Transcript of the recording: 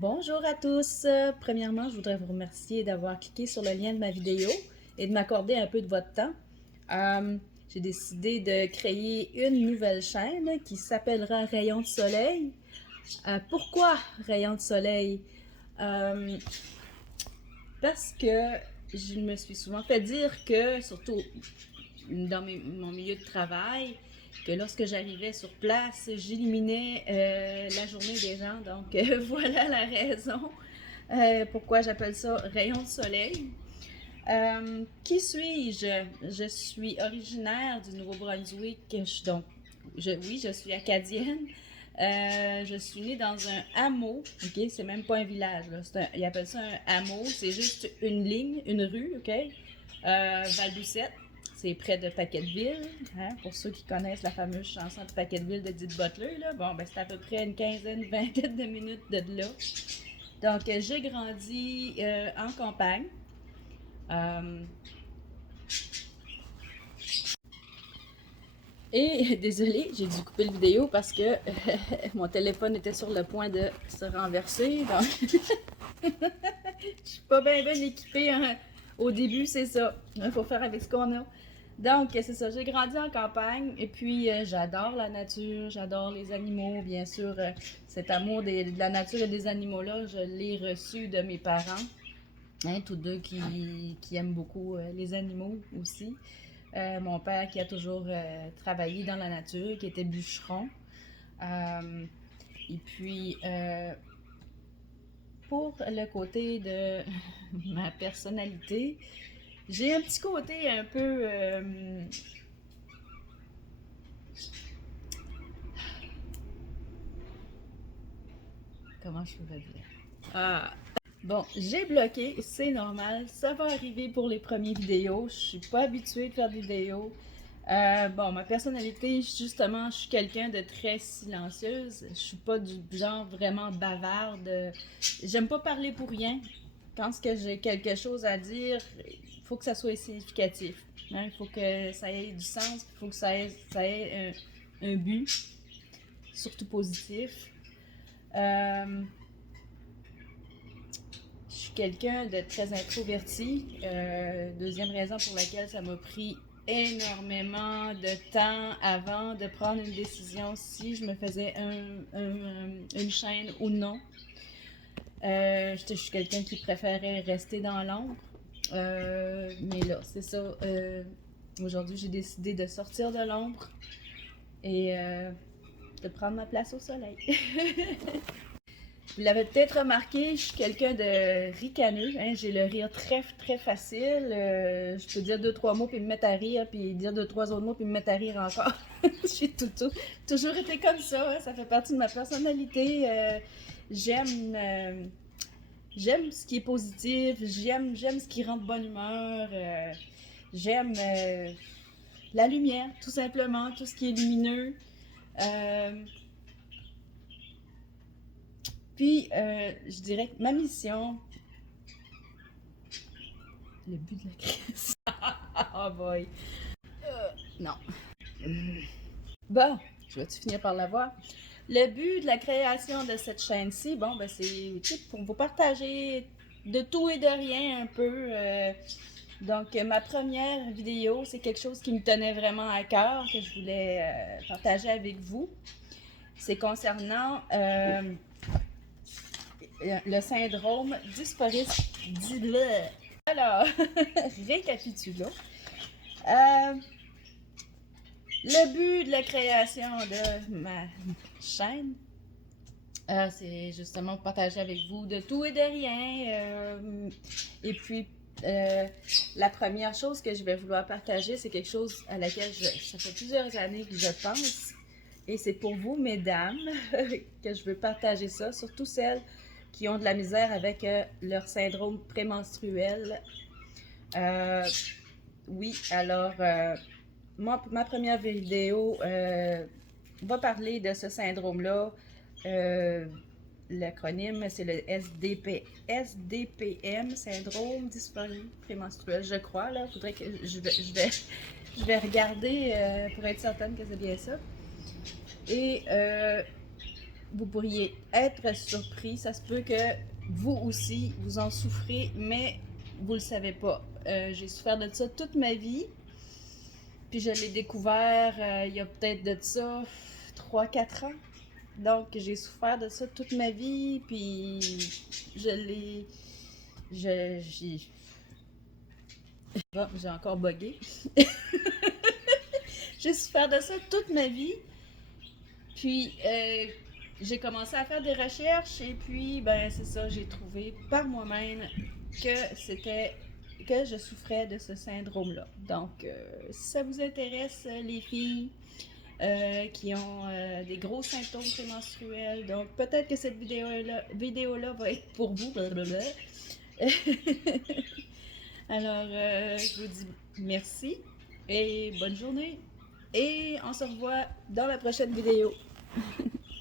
Bonjour à tous. Premièrement, je voudrais vous remercier d'avoir cliqué sur le lien de ma vidéo et de m'accorder un peu de votre temps. J'ai décidé de créer une nouvelle chaîne qui s'appellera Rayon de soleil. Pourquoi Rayon de soleil? Euh, Parce que je me suis souvent fait dire que, surtout dans mon milieu de travail, que lorsque j'arrivais sur place, j'éliminais la journée des gens. Donc voilà la raison pourquoi j'appelle ça rayon de soleil. Qui suis-je? Je suis originaire du Nouveau-Brunswick. Oui, je suis acadienne. Je suis née dans un hameau, ok? C'est même pas un village, là. Ils appellent ça un hameau, c'est juste une ligne, une rue, ok? Val-Doucette, c'est près de Paquetteville, hein? Pour ceux qui connaissent la fameuse chanson de Paquetteville de Edith Butler, là. Bon, ben c'est à peu près une quinzaine, vingtaine de minutes de là. Donc, j'ai grandi en campagne. Euh, Et désolée, j'ai dû couper la vidéo parce que mon téléphone était sur le point de se renverser. Donc, je suis pas bien équipée, hein. Au début, c'est ça. Il faut faire avec ce qu'on a. Donc, c'est ça. J'ai grandi en campagne et puis j'adore la nature, j'adore les animaux. Bien sûr, cet amour de la nature et des animaux-là, je l'ai reçu de mes parents. Hein, tous deux qui aiment beaucoup les animaux aussi. Mon père qui a toujours travaillé dans la nature, qui était bûcheron. Euh, et puis, pour le côté de ma personnalité, j'ai un petit côté un peu... comment je pourrais dire? Ah, bon, j'ai bloqué, c'est normal, ça va arriver pour les premières vidéos. Je suis pas habituée de faire des vidéos. Bon, ma personnalité, justement, je suis quelqu'un de très silencieuse. Je suis pas du genre vraiment bavarde. J'aime pas parler pour rien. Quand j'ai quelque chose à dire, il faut que ça soit significatif. Hein. Il faut que ça ait du sens, il faut que ça ait un but, surtout positif. Euh, je suis quelqu'un de très introverti. Deuxième raison pour laquelle ça m'a pris énormément de temps avant de prendre une décision si je me faisais une chaîne ou non. Je suis quelqu'un qui préférait rester dans l'ombre. Mais là, c'est ça. Aujourd'hui, j'ai décidé de sortir de l'ombre et de prendre ma place au soleil. Vous l'avez peut-être remarqué, je suis quelqu'un de ricaneux. Hein? J'ai le rire très, très facile. Je peux dire deux, trois mots puis me mettre à rire, puis dire deux, trois autres mots puis me mettre à rire encore. J'ai toujours été comme ça. Hein? Ça fait partie de ma personnalité. J'aime, euh, j'aime ce qui est positif. J'aime ce qui rend de bonne humeur. J'aime la lumière, tout simplement, tout ce qui est lumineux. Euh, je dirais que ma mission, le but de la création. Oh boy. Non. Bon, je vais-tu finir par l'avoir? Le but de la création de cette chaîne-ci, bon, ben c'est pour vous partager de tout et de rien un peu. Donc, ma première vidéo, c'est quelque chose qui me tenait vraiment à cœur, que je voulais partager avec vous. C'est concernant le syndrome dysphorisque. Alors, récapitulons. Euh, le but de la création de ma chaîne, c'est justement partager avec vous de tout et de rien. Et puis, la première chose que je vais vouloir partager, c'est quelque chose à laquelle ça fait plusieurs années que je pense. Et c'est pour vous, mesdames, que je veux partager ça, surtout celles qui ont de la misère avec leur syndrome prémenstruel. Oui, alors, ma première vidéo va parler de ce syndrome-là. L'acronyme, c'est le SDPM, syndrome dysphorie prémenstruelle, je crois. Là, faudrait que je vais regarder pour être certaine que c'est bien ça. Et vous pourriez être surpris. Ça se peut que vous aussi, vous en souffrez, mais vous le savez pas. J'ai souffert de ça toute ma vie. Puis je l'ai découvert il y a peut-être de ça 3-4 ans. Donc j'ai souffert de ça toute ma vie. Puis je l'ai. J'ai. Bon, j'ai encore bugué. J'ai souffert de ça toute ma vie. Puis j'ai commencé à faire des recherches et puis ben c'est ça, j'ai trouvé par moi-même que c'était que je souffrais de ce syndrome-là. Donc si ça vous intéresse les filles qui ont des gros symptômes prémenstruels, donc peut-être que cette vidéo-là va être pour vous. Blablabla. Alors je vous dis merci et bonne journée et on se revoit dans la prochaine vidéo.